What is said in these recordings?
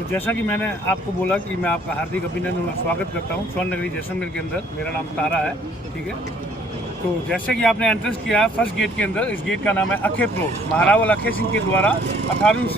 तो जैसा कि मैंने आपको बोला कि मैं आपका हार्दिक अभिनंदन और स्वागत करता हूँ स्वर्ण नगरी जैसलमेर के अंदर। मेरा नाम तारा है, ठीक है। तो जैसे कि आपने एंट्रेंस किया फर्स्ट गेट के अंदर, इस गेट का नाम है अखे प्लोट। महारावल अखे सिंह के द्वारा 18वीं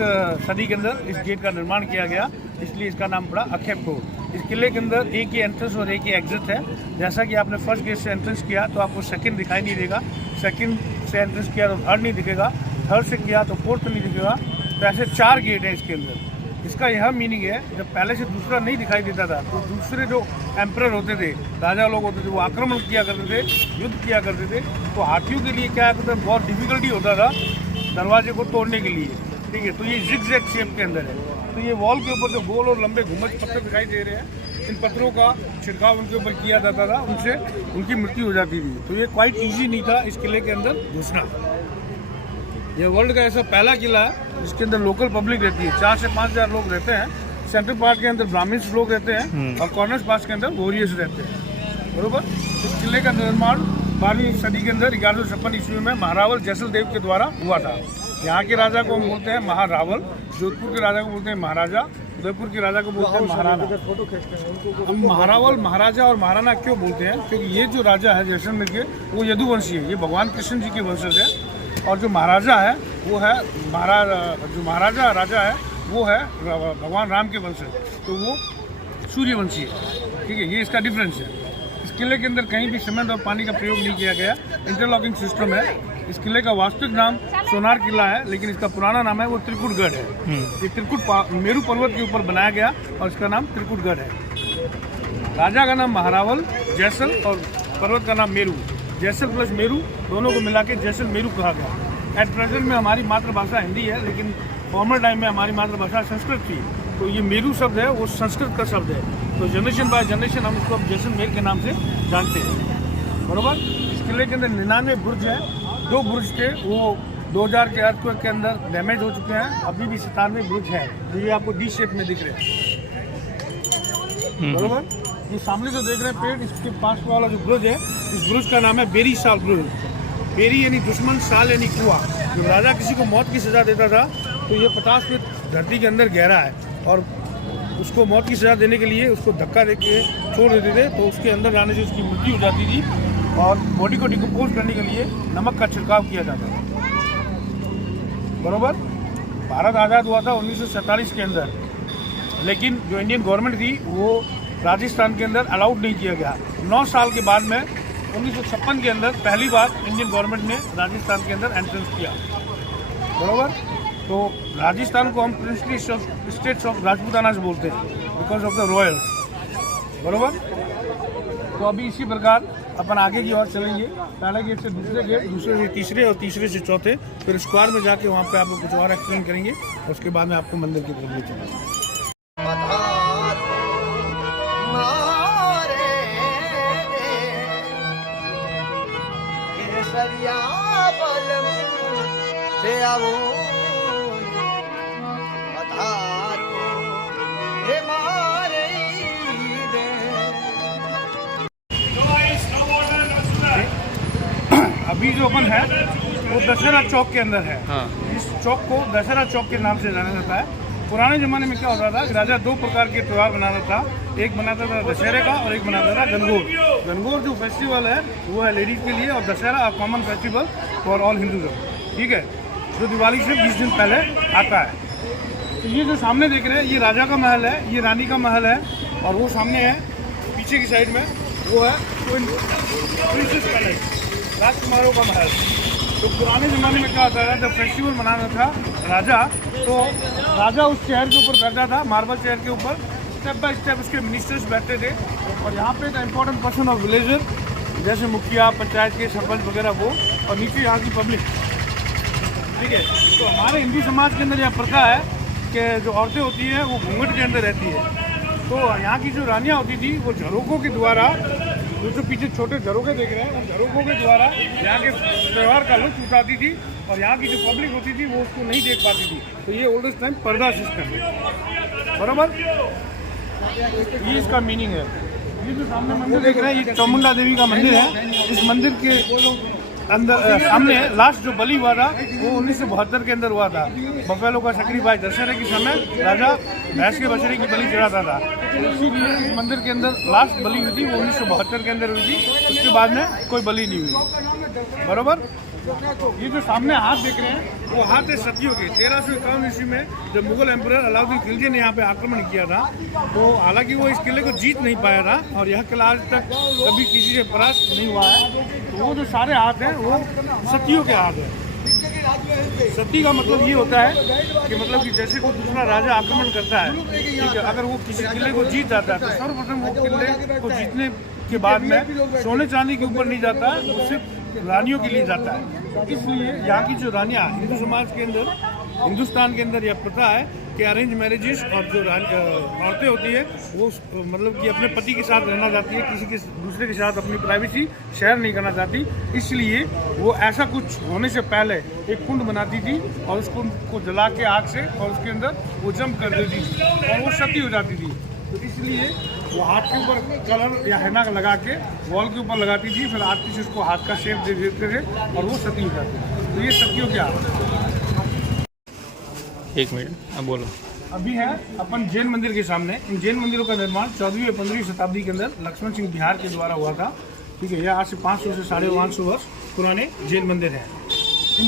सदी के अंदर इस गेट का निर्माण किया गया, इसलिए इसका नाम पड़ा अखे प्लोट। इस किले के अंदर एक ही एंट्रेंस और एक ही एग्जिट है। जैसा कि आपने फर्स्ट गेट से एंट्रेंस किया तो आपको सेकंड दिखाई नहीं देगा, सेकंड से एंट्रेंस किया तो थर्ड नहीं दिखेगा, थर्ड से किया तो फोर्थ नहीं दिखेगा। तो ऐसे 4 गेट हैं इसके अंदर। इसका यह मीनिंग है, जब पहले से दूसरा नहीं दिखाई देता था तो दूसरे जो एम्परर होते थे, राजा लोग होते थे, वो आक्रमण किया करते थे, युद्ध किया करते थे। तो हाथियों के लिए क्या है, बहुत डिफिकल्टी होता था दरवाजे को तोड़ने के लिए, ठीक है। तो ये जिगजैग शेप के अंदर है। तो ये वॉल के ऊपर जो गोल और लंबे घुमज पत्थर दिखाई दे रहे हैं, इन पत्थरों का छिड़काव उनके ऊपर किया जाता था, उनसे उनकी मृत्यु हो जाती थी। तो ये क्वाइट ईजी नहीं था इस किले के अंदर घुसना। ये वर्ल्ड का ऐसा पहला किला है जिसके अंदर लोकल पब्लिक रहती है। 4 से 5 हज़ार लोग रहते हैं। सेंट्रल पार्ट के अंदर ब्राह्मण्स लोग रहते हैं और कॉर्नर्स पार्ट के अंदर वॉरियर्स रहते हैं, बरोबर। इस किले का निर्माण 12वीं सदी के अंदर 1156 ईस्वी में महारावल जैसलदेव के द्वारा हुआ था। यहाँ के राजा को हम बोलते हैं महारावल, जोधपुर के राजा को बोलते हैं महाराजा, उदयपुर के राजा को बोलते हैं महाराणा। हम महारावल, महाराजा और महाराणा क्यों बोलते हैं? क्योंकि ये जो राजा है जैसलमेर के, वो यदुवंशी है, ये भगवान कृष्ण जी के वंशज है। और जो महाराजा है वो है जो महाराजा राजा है वो है भगवान राम के वंशज, तो वो सूर्यवंशी है, ठीक है। ये इसका डिफरेंस है। इस किले के अंदर कहीं भी सीमेंट और पानी का प्रयोग नहीं किया गया, इंटरलॉकिंग सिस्टम है। इस किले का वास्तविक नाम सोनार किला है, लेकिन इसका पुराना नाम है वो त्रिकुटगढ़ है। ये त्रिकुट मेरू पर्वत के ऊपर बनाया गया और इसका नाम त्रिकुटगढ़ है। राजा का नाम महारावल, जैसल, और पर्वत का नाम मेरू। जैसल प्लस मेरू दोनों को मिला के जैसलमेरू कहा गया। एट प्रेजेंट में हमारी मातृभाषा हिंदी है, लेकिन फॉर्मर टाइम में हमारी मातृभाषा संस्कृत थी। तो ये मेरू शब्द है वो संस्कृत का शब्द है। तो जनरेशन बाय जनरेशन हम इसको अब जैसलमेर के नाम से जानते हैं, बरोबर। इस किले के अंदर 99 बुर्ज हैं। 2 बुर्ज थे वो 2000 के अर्थक्वेक के अंदर डैमेज हो चुके हैं। अभी भी 97 बुर्ज है, ये आपको डी शेप में दिख रहे हैं, बरोबर। ये सामने जो देख रहे हैं पेड़, इसके पास वाला जो ब्रुज है, इस ब्रुज का नाम है बेरी साल ब्रुज। बेरी यानी दुश्मन, साल यानी कुआं। जब राजा किसी को मौत की सजा देता था तो ये 50 फीट धरती के अंदर गहरा है, और उसको मौत की सजा देने के लिए उसको धक्का देके छोड़ देते थे, तो उसके अंदर जाने से उसकी मृत्यु हो जाती थी। और बॉडी को डिकम्पोज करने के लिए नमक का छिड़काव किया जाता था, बरोबर। भारत आज़ाद हुआ था 1947 के अंदर, लेकिन जो इंडियन गवर्नमेंट थी वो राजस्थान के अंदर अलाउड नहीं किया गया। 9 साल के बाद में 1956 के अंदर पहली बार इंडियन गवर्नमेंट ने राजस्थान के अंदर एंट्रेंस किया, बरोबर। तो राजस्थान को हम प्रिंसली स्टेट्स ऑफ राजपूताना से बोलते हैं, बिकॉज ऑफ द रॉयल्स, बरोबर। तो अभी इसी प्रकार अपन आगे की ओर चलेंगे। पहले गेट से दूसरे गेट, दूसरे से तीसरे और तीसरे से चौथे, फिर स्क्वायर में जाके वहाँ पे आप लोग कुछ और एक्सप्लेन करेंगे, और उसके बाद में आपको मंदिर की तरफ ले चलेंगे। अभी जो अपन है वो दशहरा चौक के अंदर है। हाँ। इस चौक को दशहरा चौक के नाम से जाना जाता है। पुराने ज़माने में क्या होता था कि राजा 2 प्रकार के त्यौहार बनाता था, एक बनाता था दशहरे का और एक बनाता था गणगौर। गणगौर जो फेस्टिवल है वो है लेडीज के लिए, और Dussehra common festival for all Hinduism, ठीक है, जो दिवाली से 20 दिन पहले आता है। तो ये जो सामने देख रहे हैं ये राजा का महल है, ये रानी का महल है, और वो सामने है पीछे की साइड में वो है प्रिंसेस पैलेस, राजकुमारों का महल। तो पुराने ज़माने में क्या होता था, जब फेस्टिवल मनाना था राजा, तो राजा उस चेयर के ऊपर बैठा था, मार्बल चेयर के ऊपर, स्टेप बाय स्टेप उसके मिनिस्टर्स बैठते थे, और यहाँ पे the important person of villager जैसे मुखिया, पंचायत के सरपंच वगैरह वो, और नीचे यहाँ की पब्लिक, ठीक है। तो हमारे हिंदू समाज के अंदर यह प्रथा है कि जो औरतें होती हैं वो घूंघट के अंदर रहती है। तो यहाँ की जो रानियाँ होती थी वो झरोकों के द्वारा, जो पीछे छोटे झरोके देख रहे हैं, उन झरोकों के द्वारा यहाँ के त्यौहार का लुत्फ उठाती थी, और यहाँ की जो पब्लिक होती थी वो उसको नहीं देख पाती थी। तो ये ओल्डेस्ट टाइम पर्दा सिस्टम है, बराबर। ये इसका मीनिंग है। ये जो सामने मंदिर देख रहे हैं ये चामुंडा देवी का मंदिर है। इस मंदिर के अंदर सामने लास्ट जो बलि हुआ था वो 1972 के अंदर हुआ था। बफेलो का सैक्रिफाइस दशहरे के समय राजा भैंस के बछड़े की बलि चढ़ाता था। इसीलिए इस मंदिर के अंदर लास्ट बलि हुई थी वो 1972 के अंदर हुई थी। उसके बाद में कोई बलि नहीं हुई। बरोबर। ये जो सामने हाथ देख रहे हैं वो हाथ है सतियों के। 1351 ईस्वी में जब मुगल एम्परर अलाउद्दीन खिलजी ने यहाँ पे आक्रमण किया था, तो हालांकि वो इस किले को जीत नहीं पाया था और यह किला आज तक कभी किसी से परास्त नहीं हुआ है। तो वो जो सारे हाथ हैं वो सतियों के हाथ हैं। सती का मतलब ये होता है कि मतलब कि जैसे कोई दूसरा राजा आक्रमण करता है, ठीक है, अगर वो किसी किले को जीत जाता है तो सर्वप्रथम वो किले को जीतने के बाद में सोने चांदी के ऊपर नहीं जाता, वो सिर्फ रानियों के लिए जाता है। इसलिए यहाँ की जो रानियाँ हिंदू समाज के अंदर, हिंदुस्तान के अंदर यह प्रथा है कि अरेंज मैरिजेस और जो औरतें होती है वो मतलब कि अपने पति के साथ रहना चाहती है, किसी के दूसरे के साथ अपनी प्राइवेसी शेयर नहीं करना चाहती। इसलिए वो ऐसा कुछ होने से पहले एक कुंड बनाती थी और उस कुंड को जला के आग से और उसके अंदर वो जम कर देती थी और वो सती हो जाती थी। तो इसलिए वो हाथ के ऊपर कलर या हैना लगा के वॉल के ऊपर लगाती थी, फिर आरती से उसको हाथ का शेप दे देते थे और वो सती हो जाती थी। तो ये सतियों क्या है। एक मिनट अब बोलो। अभी है अपन जैन मंदिर के सामने। इन जैन मंदिरों का निर्माण 14वीं और 15वीं शताब्दी के अंदर लक्ष्मण सिंह बिहार के द्वारा हुआ था। ठीक है, यह आज से 500 से 550 वर्ष पुराने जैन मंदिर हैं। इन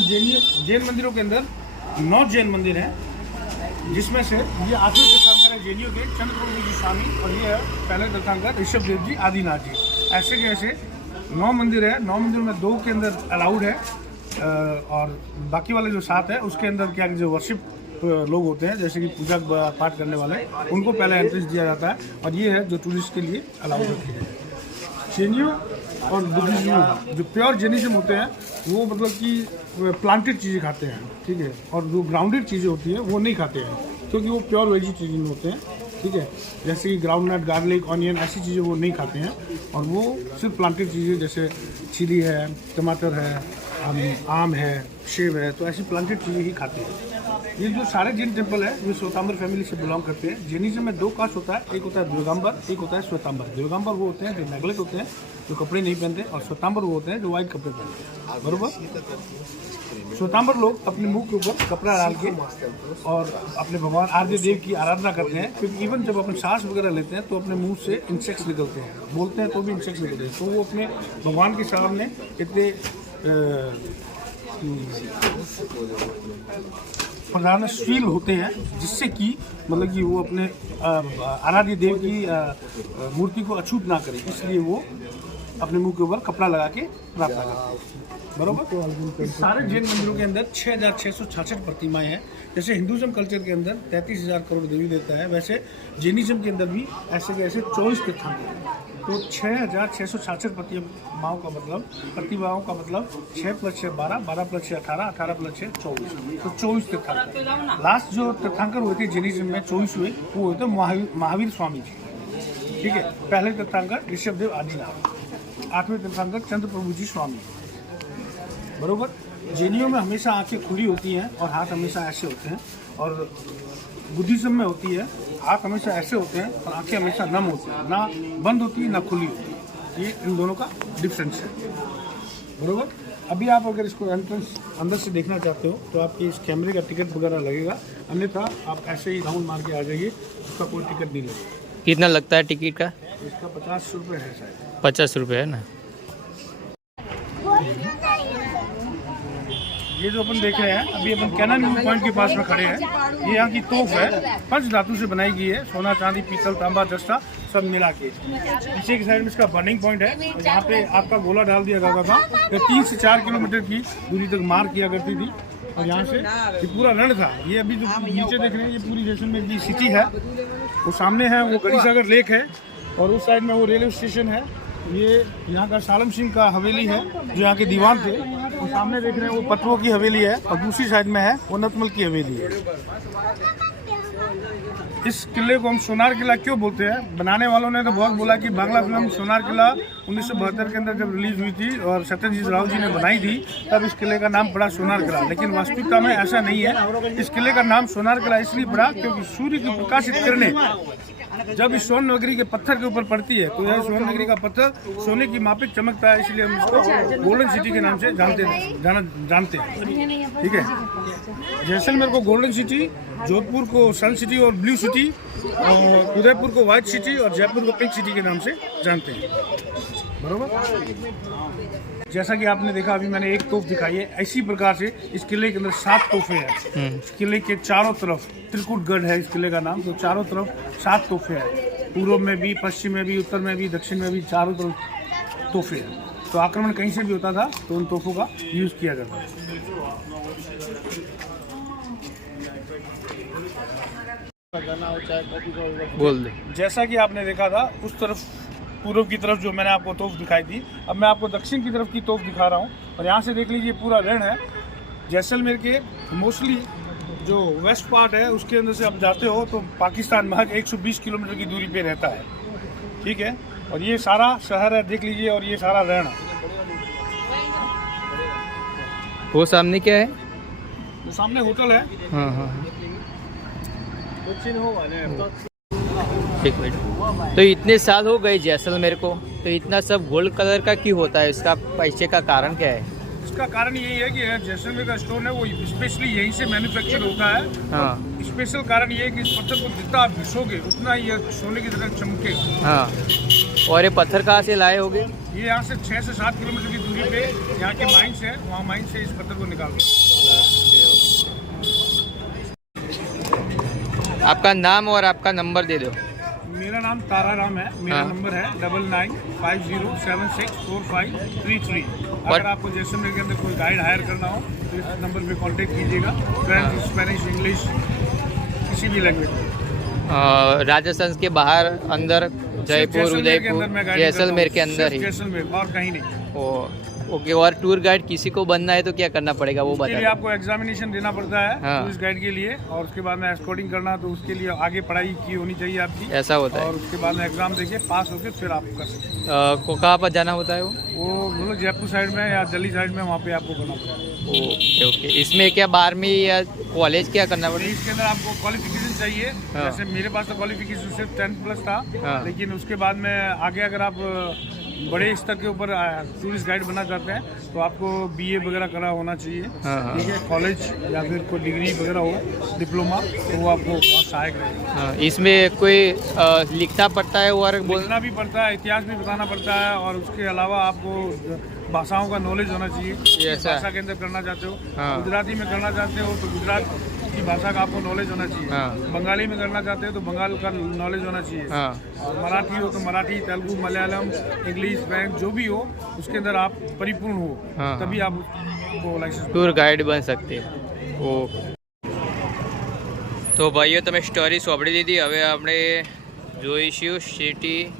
जैन मंदिरों के अंदर 9 जैन मंदिर हैं, जिसमें से ये 8वें तीर्थंकर है जैनियों के चंद्रप्रभु जी स्वामी और ये है पहले तीर्थंकर ऋषभ देव जी आदिनाथ जी। ऐसे के ऐसे 9 मंदिर है। 9 मंदिर में 2 के अंदर अलाउड है और बाकी वाले जो 7 है उसके अंदर क्या जो वर्शिप लोग होते हैं, जैसे कि पूजा पाठ करने वाले, उनको पहले एंट्रेंस दिया जाता है और ये है जो टूरिस्ट के लिए अलाउड होती है। जैनियों और बुद्धिज्म जो प्योर जैनिज्म होते हैं वो मतलब कि प्लांटेड चीज़ें खाते हैं, ठीक है, और जो ग्राउंडेड चीज़ें होती हैं वो नहीं खाते हैं क्योंकि वो प्योर वेजिटेरियन होते हैं। ठीक है, जैसे कि ग्राउंड नट, गार्लिक, ऑनियन, ऐसी चीज़ें वो नहीं खाते हैं और वो सिर्फ प्लांटेड चीज़ें जैसे चिली है, टमाटर है, आम है, सेब है, तो ऐसी प्लांटेड चीज़ें ही खाते हैं। ये जो सारे जैन टेम्पल है ये श्वेतांबर फैमिली से बिलोंग करते हैं। जैनिज्म में 2 कास्ट होता है, एक होता है दिगंबर, एक होता है श्वेतांबर। दिगंबर वो होते हैं जो नेगलेक्ट होते हैं, जो कपड़े नहीं पहनते, और श्वेतांबर वो होते हैं जो व्हाइट कपड़े पहनते हैं। बरोबर। श्वेतांबर लोग अपने मुंह के ऊपर कपड़ा डाल के और अपने भगवान आद्य देव की आराधना करते हैं, क्योंकि इवन जब अपन सांस वगैरह लेते हैं तो अपने मुंह से इंसेक्ट्स निकलते हैं, बोलते हैं तो भी इंसेक्ट्स निकलते हैं। तो वो अपने भगवान के सामने इतने प्रधानशील होते हैं जिससे कि मतलब कि वो अपने आराध्य देव की मूर्ति को अछूत ना करें, इसलिए वो अपने मुंह के ऊपर कपड़ा लगा के प्रार्थना करते हैं। बरोबर। इस सारे जैन मंदिरों के अंदर 6666 प्रतिमाएं हैं। जैसे हिंदुज़म कल्चर के अंदर 33,000 करोड़ देवी देवता है, वैसे जैनिज्म के अंदर भी ऐसे के ऐसे 24 तीर्थंकर हैं। तो 6666 प्रतिमाओं का मतलब 6 + 6 12, 12 + 6 18, 18 + 6 24, तो 24 तीर्थंकर। लास्ट जो तीर्थंकर हुए थे जैनिज्म में 24 हुए, वो हुए थे महावीर स्वामी जी। ठीक है, पहले तीर्थंकर ऋषभ देव आदिनाथ, 8वें तीर्थंकर चंद्रप्रभु जी स्वामी। बरोबर। जैनियों में हमेशा आंखें खुली होती हैं और हाथ हमेशा ऐसे होते हैं, और बुद्धिज्म में होती है हाथ हमेशा ऐसे होते हैं और आंखें हमेशा नम होती हैं, ना बंद होती है ना खुली होती है। ये इन दोनों का डिफरेंस है। बरोबर। अभी आप अगर इसको एंट्रेंस अंदर से देखना चाहते हो तो आपकी इस कैमरे का टिकट वगैरह लगेगा, अन्यथा आप ऐसे ही राउंड मार के आ जाइए, उसका कोई टिकट नहीं लगेगा। कितना लगता है टिकट का? इसका 50 रुपये है शायद। 50 रुपये है ना। ये जो अपन देख रहे हैं अभी अपन कैनन व्यू पॉइंट के पास में खड़े हैं। ये यहाँ की तोप है, पंच धातु से बनाई गई है, सोना, चांदी, पीतल, तांबा, जस्ता सब मिला के। पीछे की साइड में इसका बर्निंग पॉइंट है, यहाँ पे आपका गोला डाल दिया जाता था, तो 3 से 4 किलोमीटर की दूरी तक मार किया करती थी। और यहाँ से ये पूरा रण था। ये अभी जो नीचे देख रहे हैं ये पूरी जैसलमेर की सिटी है। वो सामने है वो गढ़ीसागर लेक है और उस साइड में वो रेलवे स्टेशन है। ये यहाँ का सालम सिंह का हवेली है जो यहाँ के दीवान थे। वो सामने देख रहे हैं वो पटवों की हवेली है और दूसरी साइड में है वो नतमल की हवेली है। इस किले को हम सोनार किला क्यों बोलते हैं? बनाने वालों ने तो बहुत बोला कि बांग्ला फिल्म सोनार किला 1972 के अंदर जब रिलीज हुई थी और सत्यजीत राव जी ने बनाई थी, तब इस किले का नाम पड़ा सोनार किला। लेकिन वास्तविकता में ऐसा नहीं है। इस किले का नाम सोनार किला इसलिए पड़ा क्योंकि सूर्य की प्रकाशित किरणें जब इस स्वर्ण नगरी के पत्थर के ऊपर पड़ती है तो यह स्वर्ण नगरी का पत्थर सोने की माफिक चमकता है, इसलिए हम इसको गोल्डन सिटी के नाम से जानते हैं। ठीक है, जैसलमेर को गोल्डन सिटी, जोधपुर को सन सिटी और ब्लू सिटी, और उदयपुर को व्हाइट सिटी और जयपुर को पिंक सिटी के नाम से जानते हैं। बरोबर। जैसा कि आपने देखा, अभी मैंने एक तोप दिखाई है। इसी प्रकार से इस किले के अंदर 7 तोहफे हैं। इस किले के चारों तरफ त्रिकुटगढ़ है इस किले का नाम, तो चारों तरफ 7 तोहफे हैं। पूर्व में भी, पश्चिम में भी, उत्तर में भी, दक्षिण में भी, चारों तरफ तोहफे हैं। तो आक्रमण कहीं से भी होता था तो उन तोपों का यूज किया जाता था। बोल दे। जैसा कि आपने देखा था, उस तरफ पूर्व की तरफ जो मैंने आपको तोप दिखाई थी, अब मैं आपको दक्षिण की तरफ की तोप दिखा रहा हूँ। और यहाँ से देख लीजिए पूरा रण है। जैसलमेर के मोस्टली जो वेस्ट पार्ट है उसके अंदर से आप जाते हो तो पाकिस्तान महज 120 किलोमीटर की दूरी पे रहता है। ठीक है, और ये सारा शहर है, देख लीजिए, और ये सारा रण है। वो सामने क्या है? तो सामने होटल है। हाँ हाँ, एक मिनट। तो इतने साल हो गए जैसलमेर को, तो इतना सब गोल्ड कलर का क्यों होता है? इसका पीछे का कारण क्या है? इसका कारण यही है कि जैसलमेर का स्टोन है वो स्पेशली यहीं से मैन्युफैक्चर होता है। हाँ। स्पेशल कारण ये है कि इस पत्थर को जितना आप घिसोगे उतना ये सोने की तरह चमकेगा। हाँ। और ये पत्थर कहाँ से लाए होगे? ये यहाँ से 6 से 7 किलोमीटर की दूरी पे यहाँ के माइंस है, वहाँ माइंस से इस पत्थर को निकालते। आपका नाम और आपका नंबर दे दो। मेरा नाम तारा राम है। मेरा नंबर है 9950764533। अगर आपको जैसलमेर के अंदर कोई गाइड हायर करना हो तो इस नंबर पे कांटेक्ट कीजिएगा। फ्रेंच, स्पेनिश, इंग्लिश, किसी भी लैंग्वेज में। राजस्थान के बाहर, अंदर, जयपुर, उदयपुर, जैसलमेर के अंदर ही? जैसलमेर और कहीं नहीं। ओके। और टूर गाइड किसी को बनना है तो क्या करना पड़ेगा वो उसके लिए बता। आपको एग्जामिनेशन देना पड़ता है टूरिस्ट गाइड के लिए, और उसके बाद में एस्कॉर्टिंग करना, तो उसके लिए आगे पढ़ाई की होनी चाहिए आपकी। ऐसा होता है? और उसके बाद में एग्जाम देके पास होके फिर आप कर सकते हैं। कहाँ पर जाना होता है वो मतलब जयपुर साइड में या दिल्ली साइड में, वहाँ पे आपको करना पड़ेगा। Okay okay. इसमें क्या 12वीं या कॉलेज क्या करना पड़ेगा? इसके अंदर आपको क्वालिफिकेशन चाहिए। जैसे मेरे पास तो क्वालिफिकेशन सिर्फ 10+ था, लेकिन उसके बाद में आगे अगर आप बड़े स्तर के ऊपर टूरिस्ट गाइड बनना चाहते हैं तो आपको BA वगैरह करा होना चाहिए। ठीक है, कॉलेज या फिर कोई डिग्री वगैरह हो, डिप्लोमा, तो वो आपको बहुत सहायक रहेगा। इसमें कोई लिखना पड़ता है और बोलना भी पड़ता है, इतिहास भी बताना पड़ता है, और उसके अलावा आपको भाषाओं का नॉलेज होना चाहिए। भाषा के अंदर करना चाहते हो, गुजराती में करना चाहते हो तो गुजरात की भाषा का आपको नॉलेज होना चाहिए। बंगाली में करना चाहते हो तो बंगाल का नॉलेज होना चाहिए। और मराठी हो तो मराठी, तेलुगु, मलयालम, इंग्लिश, फ्रेंच, जो भी हो उसके अंदर आप परिपूर्ण हो, तभी आप वो लाइसेंस टूर गाइड बन सकते हैं। ओके। तो भाइयों, તમે સ્ટોરી સાંભળી લીધી। હવે આપણે જોઈશું સિટી।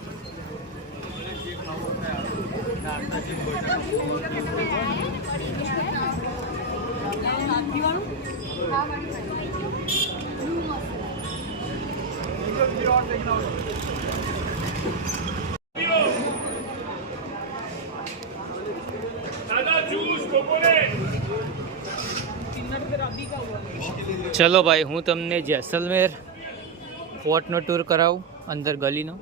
ચલો ભાઈ, હું તમને જેસલમેર ફોર્ટનો ટૂર કરાવું, અંદર ગલીનો।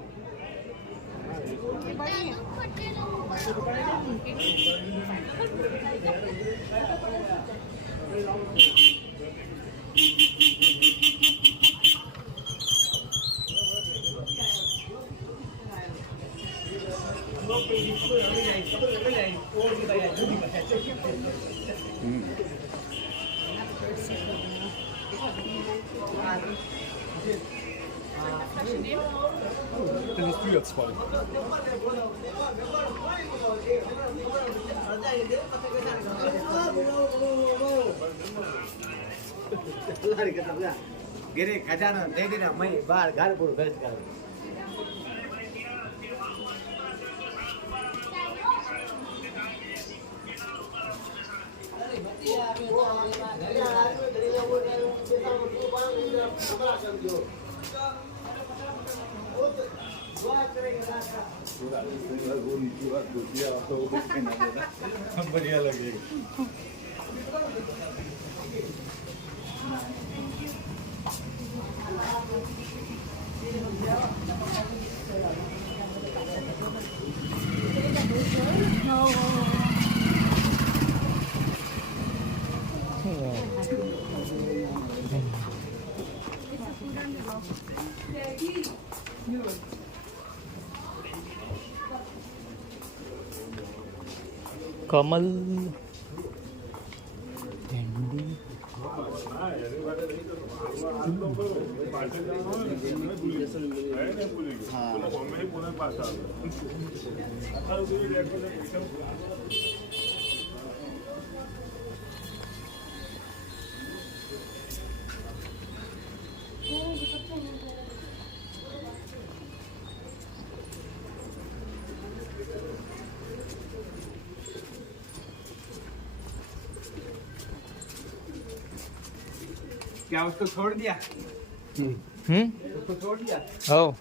गिरे खजाना दे देना, मैं बाहर घर पर भेज कर। बढ़िया लगेगा। कमल भिंडी क्या उसको छोड़ दिया? उसको छोड़ दिया? हो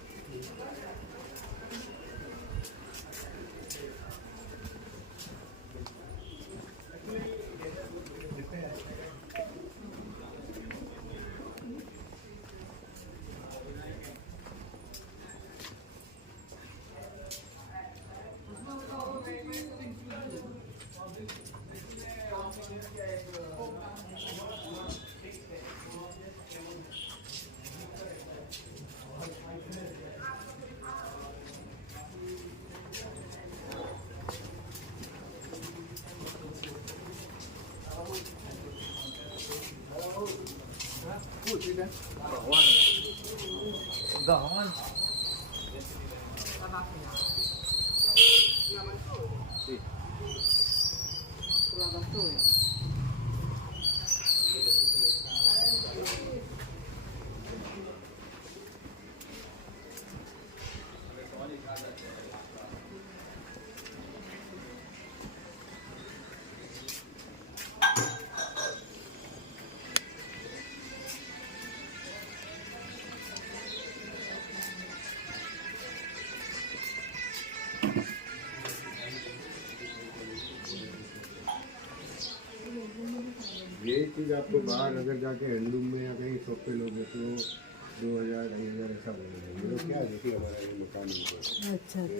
ये चीज़ आपको बाहर अगर जाके हैंडलूम में या कहीं शॉप पे लोगे तो 2000 2,500 ऐसा बोलेंगे। ये लोग क्या देखिए हमारा ये मकान में अच्छा